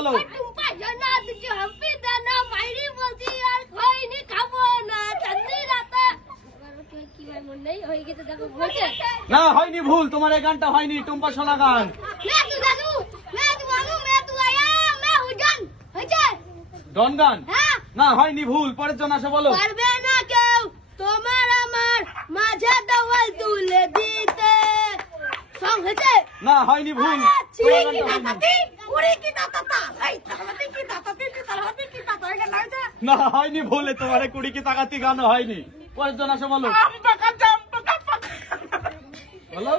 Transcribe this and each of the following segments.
বলো। না হয়নি, ভুল, তোমার এই গানটা হয়নি, টুম্পা সোনা গান। ডন গান না হয়নি, ভুল, পরের জন আসো বলো। পারবে না কেউ তোমার আমার মাঝে দেওয়াল তুলে দিতে। সং হয়েছে না হয়নি, ভুল, না হয়নি, ভুলে তোমার কুড়ি কি তাকাতি গান হয়নি, পরের জন আসো বলো। বলো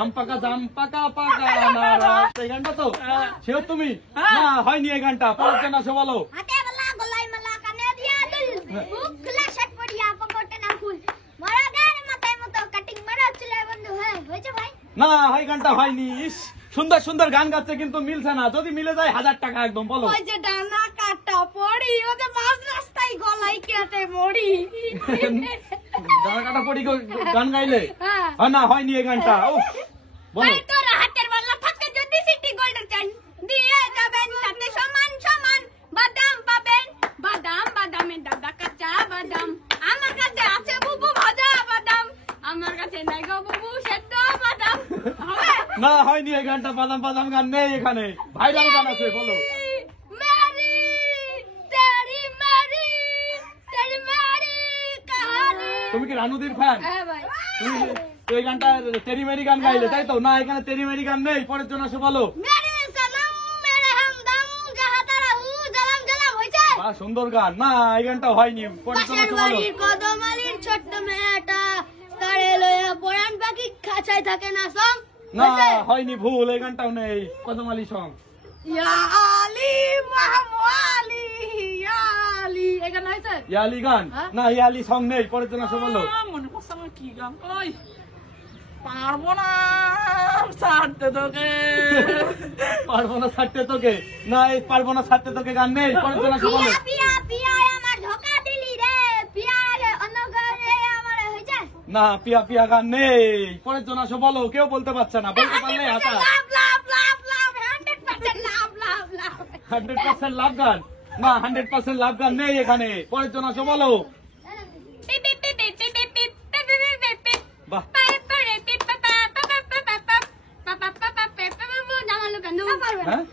আম পাকা জাম পাকা পাকা নারা, এই গানটা তো সেও তুমি। না হয়নি এই গানটা, পরের জন আসো বলো। হাতে বলা গলায় মালা কানে দিয়া দুল বুক খোলা শার্ট পরিয়া পকেটে না ফুল মরাদের মাথায় মতো কাটিং মারা চলে বন্ধু। হ্যাঁ হয়েছে ভাই। না এই গানটা হয়নি। ইস, সুন্দর সুন্দর গান গাচ্ছে কিন্তু মিলছে না, যদি মিলে যায় 1000 টাকা একদম। বলো ওই যে ডানা কাটা পড়ি ও যে মাঝ রাস্তায় গলায় কেটে মরি। ডানা কাটা পড়ি গান গাইলে হ্যাঁ না হয়নি এই গানটা। ও বলো। ভাই তোর হাতের বালা থাকে যদি সিটি গোল্ডের চান দিয়ে যাবেন তাতে সমান সমান বাদাম পাবেন। বাদাম বাদামের দাদা কাঁচা বাদাম আমার কাছে আছে বুবু ভাজা বাদাম আমার কাছে নাই গো বুবু সেদ্ধ বাদাম। হবে না হয়নি এই গানটা, বাদাম বাদাম গান নেই এখানে, ভাইরাল গান আছে। বলো মেরি তেরি মেরি তেরি মেরি কাহানি। তুমি কি রানুদির ফ্যান? হ্যাঁ ভাই। তুমি এই গানটা তেরি মেরি গান গাইলে তাই তো? না এখানে তেরি মেরি গান নেই, পরের জন আসো বলো। মেরে সালাম মেরে হামদম জাহা তারা হু জালাম জালাম হইছে। বাহ, সুন্দর গান। না এই গানটা হয়নি, পরের জন পাশের আসো বলো। বাড়ির কদমালির ছোট্ট মেয়েটা তারে লয়া পরান পাখি খাঁচায় থাকে না সং। না হয়নি, ভুল, এই গানটাও নেই, কদমালি সং। ইয়া আলী মাহমুদ ইয়া আলী এই গান হইছে। ইয়ালি গান না, ইয়ালি সং নেই, পরের জন আসো বলো। মনে করছে আমার কি গান ওই পারবো না ছাড়তে তোকে। পারবো না ছাড়তে তোকে, না এই পারবো না ছাড়তে তোকে গান নেই, পরের জন আসো বলো। পিয়া পিয়া পিয়া আমার ধোকা দিলি রে পিয়া রে অনগরে আমার হইছে। না পিয়া পিয়া গান নেই, পরের জন আসো বলো। কেউ বলতে পারছে না, বলতে পারলে হাতা। লাভ লাভ লাভ লাভ 100% লাভ লাভ লাভ। 100% লাভ গান না, 100% লাভ গান নেই এখানে, পরের জন আসো বলো। পিপ পিপ পিপ পিপ পিপ পিপ পিপ পিপ পিপ পিপ বাহ, হ্যাঁ?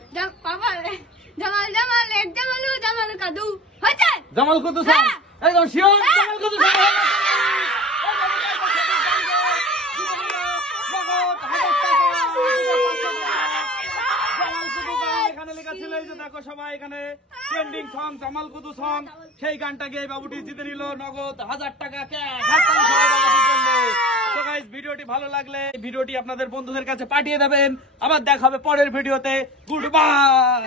জামাল কুদ্দুস সং একদম শিওর, জামাল কুদ্দুস সং। এখানে লেখা ছিল, এই যে দেখো সবাই, এখানে trending song Jamal Kuddus song. সেই গানটা গিয়ে বাবুটি জিতে নিল নগদ 1000 টাকা ক্যাশ। তো গাইস, ভিডিওটি ভালো লাগলে ভিডিওটি আপনাদের বন্ধুদের কাছে পাঠিয়ে দেবেন। আবার দেখা হবে পরের ভিডিওতে। Good bye.